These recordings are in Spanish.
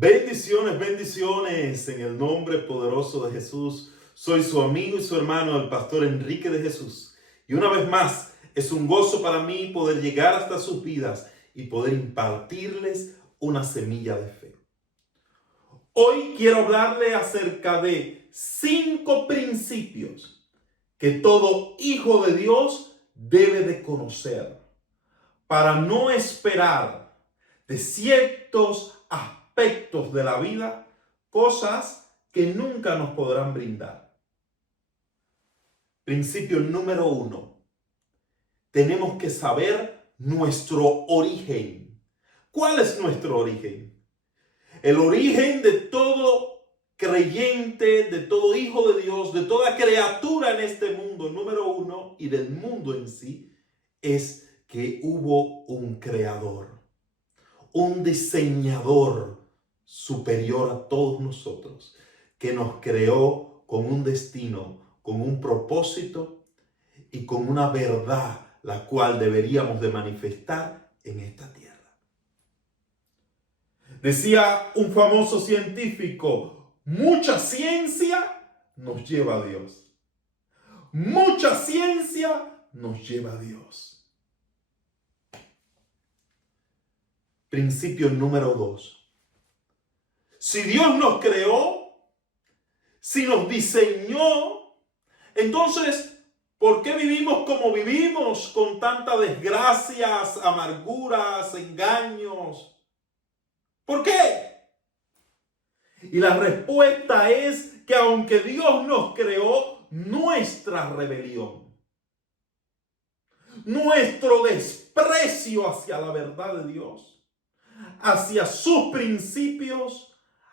Bendiciones, bendiciones en el nombre poderoso de Jesús. Soy su amigo y su hermano, el pastor Enrique de Jesús. Y una vez más, es un gozo para mí poder llegar hasta sus vidas y poder impartirles una semilla de fe. Hoy quiero hablarle acerca de 5 principios que todo hijo de Dios debe de conocer para no esperar de ciertos aspectos de la vida cosas que nunca nos podrán brindar. Principio número 1. Tenemos que saber nuestro origen. ¿Cuál es nuestro origen? El origen de todo creyente, de todo hijo de Dios, de toda criatura en este mundo, número 1, y del mundo en sí, es que hubo un creador, un diseñador superior a todos nosotros, que nos creó con un destino, con un propósito y con una verdad, la cual deberíamos de manifestar en esta tierra. Decía un famoso científico, mucha ciencia nos lleva a Dios. Mucha ciencia nos lleva a Dios. Principio número 2. Si Dios nos creó, si nos diseñó, entonces, ¿por qué vivimos como vivimos con tantas desgracias, amarguras, engaños? ¿Por qué? Y la respuesta es que aunque Dios nos creó, nuestra rebelión, nuestro desprecio hacia la verdad de Dios, hacia sus principios,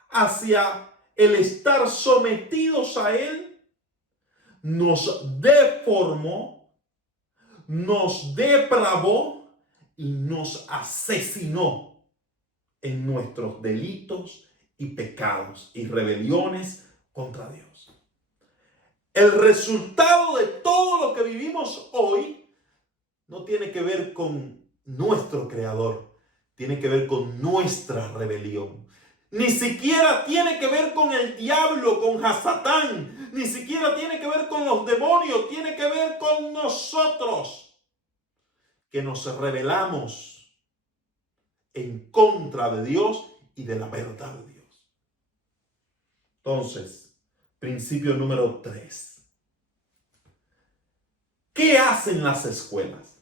hacia el estar sometidos a Él, nos deformó, nos depravó y nos asesinó en nuestros delitos y pecados y rebeliones contra Dios. El resultado de todo lo que vivimos hoy no tiene que ver con nuestro Creador, tiene que ver con nuestra rebelión. Ni siquiera tiene que ver con el diablo, con Hasatán, ni siquiera tiene que ver con los demonios, tiene que ver con nosotros, que nos rebelamos en contra de Dios y de la verdad de Dios. Entonces, principio número 3. ¿Qué hacen las escuelas?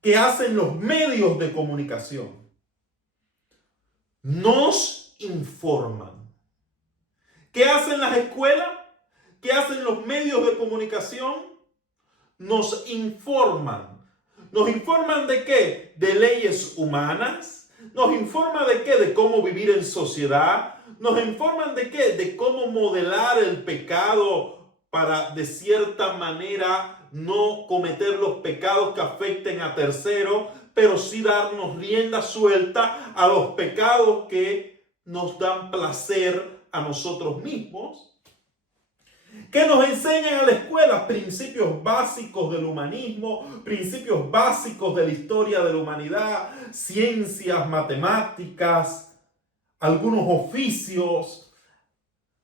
¿Qué hacen los medios de comunicación? Nos informan. ¿Qué hacen las escuelas? ¿Qué hacen los medios de comunicación? Nos informan. ¿Nos informan de qué? De leyes humanas. ¿Nos informan de qué? De cómo vivir en sociedad. ¿Nos informan de qué? De cómo modelar el pecado para, de cierta manera, no cometer los pecados que afecten a terceros, pero sí darnos rienda suelta a los pecados que nos dan placer a nosotros mismos. ¿Qué nos enseñan a la escuela? Principios básicos del humanismo, principios básicos de la historia de la humanidad, ciencias, matemáticas, algunos oficios.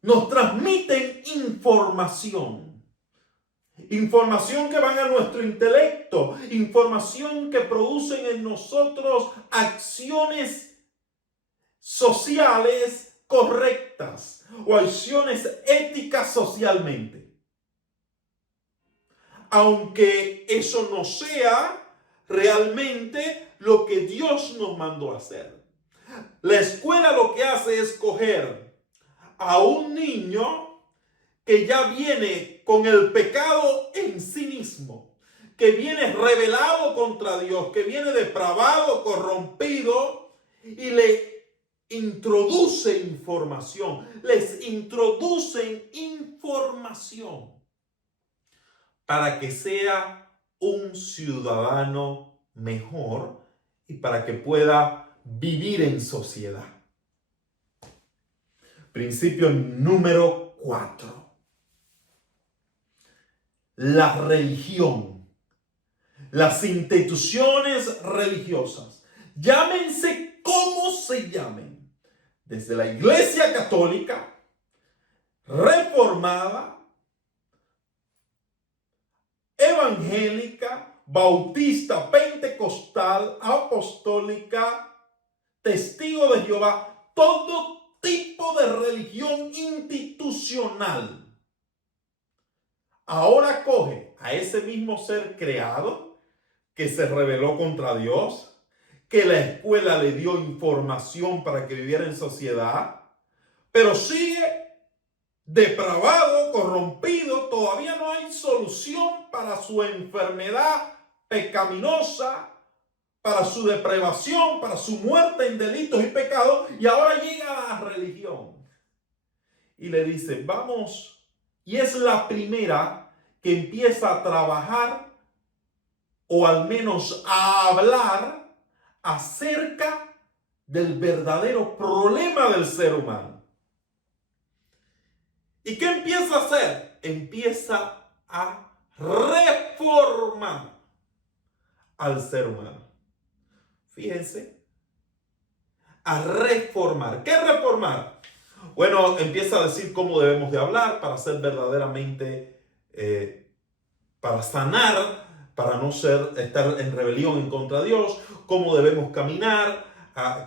Nos transmiten información. Información que van a nuestro intelecto, información que producen en nosotros acciones sociales correctas o acciones éticas socialmente. Aunque eso no sea realmente lo que Dios nos mandó a hacer. La escuela lo que hace es coger a un niño que ya viene con el pecado en sí mismo, que viene rebelado contra Dios, que viene depravado, corrompido, y le introduce información, les introducen información para que sea un ciudadano mejor y para que pueda vivir en sociedad. Principio número 4. La religión, las instituciones religiosas, llámense como se llamen, desde la Iglesia Católica, Reformada, Evangélica, Bautista, Pentecostal, Apostólica, Testigo de Jehová, todo tipo de religión institucional, ahora coge a ese mismo ser creado que se rebeló contra Dios, que la escuela le dio información para que viviera en sociedad, pero sigue depravado, corrompido. Todavía no hay solución para su enfermedad pecaminosa, para su depravación, para su muerte en delitos y pecados, y ahora llega a la religión y le dice, vamos, y es la primera que empieza a trabajar o al menos a hablar acerca del verdadero problema del ser humano. ¿Y qué empieza a hacer? Empieza a reformar al ser humano. Fíjense, a reformar. ¿Qué reformar? Bueno, empieza a decir cómo debemos de hablar para ser verdaderamente, para sanar, para no estar en rebelión en contra de Dios, cómo debemos caminar,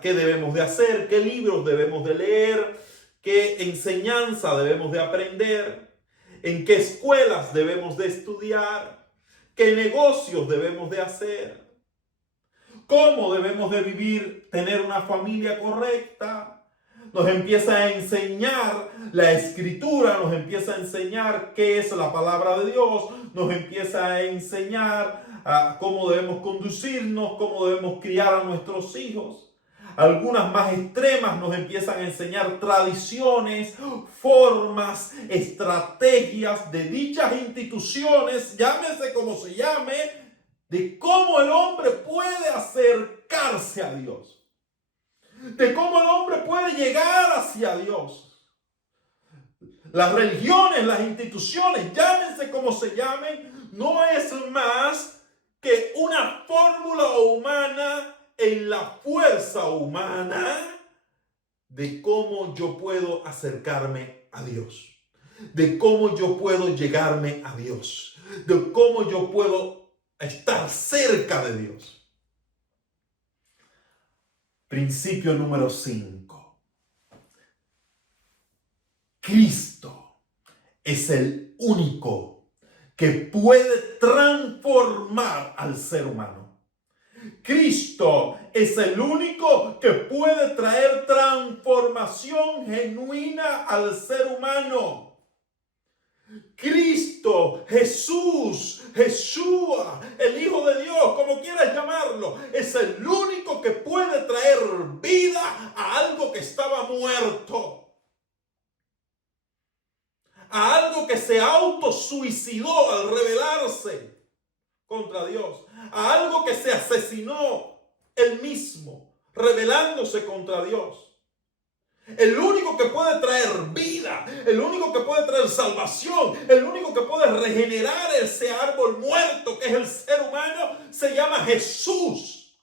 qué debemos de hacer, qué libros debemos de leer, qué enseñanza debemos de aprender, en qué escuelas debemos de estudiar, qué negocios debemos de hacer, cómo debemos de vivir, tener una familia correcta. Nos empieza a enseñar la Escritura, nos empieza a enseñar qué es la palabra de Dios, nos empieza a enseñar cómo debemos conducirnos, cómo debemos criar a nuestros hijos. Algunas más extremas nos empiezan a enseñar tradiciones, formas, estrategias de dichas instituciones, llámese como se llame, de cómo el hombre puede acercarse a Dios, de cómo el hombre puede llegar hacia Dios. Las religiones, las instituciones, llámense como se llamen, no es más que una fórmula humana en la fuerza humana de cómo yo puedo acercarme a Dios, de cómo yo puedo llegarme a Dios, de cómo yo puedo estar cerca de Dios. Principio número 5. Cristo es el único que puede transformar al ser humano. Cristo es el único que puede traer transformación genuina al ser humano. Cristo, Jesús, Yeshua, el Hijo de Dios, como quieras llamarlo, es el único que puede traer vida a algo que estaba muerto, a algo que se autosuicidó al rebelarse contra Dios, a algo que se asesinó él mismo, rebelándose contra Dios. El único que puede traer vida, el único que puede traer salvación, el único que puede regenerar ese árbol muerto que es el ser humano, se llama Jesús.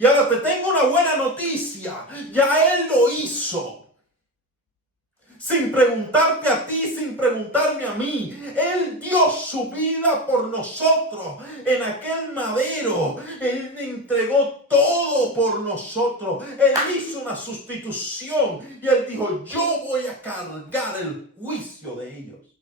Y ahora te tengo una buena noticia, ya Él lo hizo. Sin preguntarte a ti, sin preguntarme a mí. Él dio su vida por nosotros en aquel madero. Él entregó todo por nosotros. Él hizo una sustitución y Él dijo, yo voy a cargar el juicio de ellos,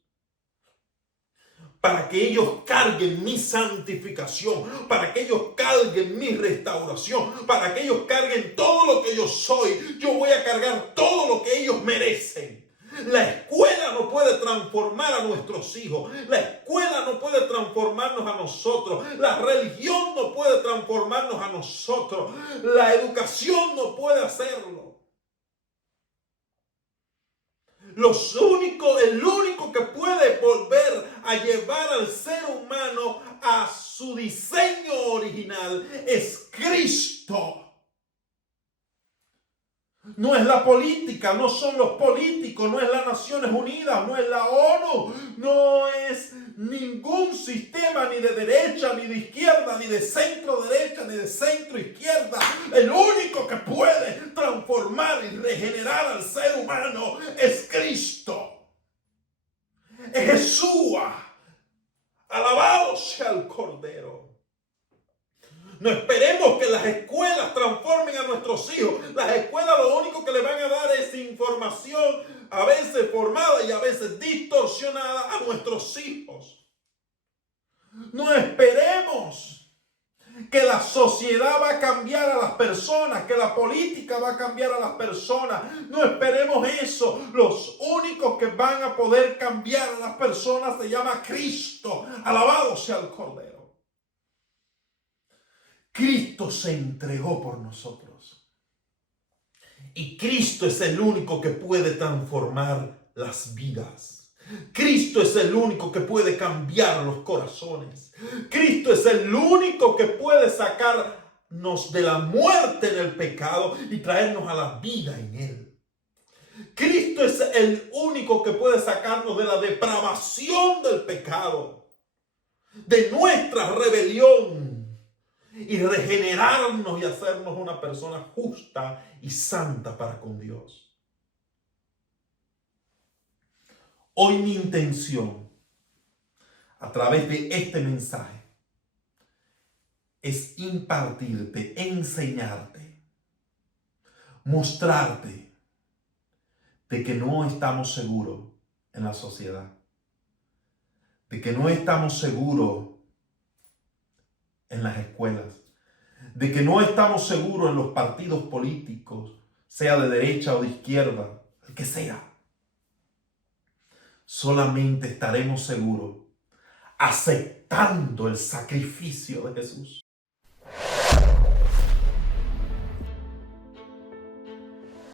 para que ellos carguen mi santificación, para que ellos carguen mi restauración, para que ellos carguen todo lo que yo soy. Yo voy a cargar todo lo que ellos merecen. La escuela no puede transformar a nuestros hijos. La escuela no puede transformarnos a nosotros. La religión no puede transformarnos a nosotros. La educación no puede hacerlo. El único que puede volver a llevar al ser humano a su diseño original es Cristo. No es la política, no son los políticos, no es las Naciones Unidas, no es la ONU, no es ningún sistema ni de derecha, ni de izquierda, ni de centro derecha, ni de centro izquierda. El único que puede transformar transformar y regenerar al ser humano es Cristo. Es Jesús. Alabado sea el Cordero. No esperemos que las escuelas transformen a nuestros hijos. Las escuelas lo único que le van a dar es información, a veces formada y a veces distorsionada, a nuestros hijos. No esperemos que la sociedad va a cambiar a las personas, que la política va a cambiar a las personas. No esperemos eso. Los únicos que van a poder cambiar a las personas se llama Cristo. Alabado sea el Cordero. Cristo se entregó por nosotros. Y Cristo es el único que puede transformar las vidas. Cristo es el único que puede cambiar los corazones. Cristo es el único que puede sacarnos de la muerte en el pecado y traernos a la vida en Él. Cristo es el único que puede sacarnos de la depravación del pecado, de nuestra rebelión, y regenerarnos y hacernos una persona justa y santa para con Dios. Hoy mi intención, a través de este mensaje, es impartirte, enseñarte, mostrarte de que no estamos seguros en la sociedad, de que no estamos seguros en las escuelas, de que no estamos seguros en los partidos políticos, sea de derecha o de izquierda, el que sea. Solamente estaremos seguros aceptando el sacrificio de Jesús.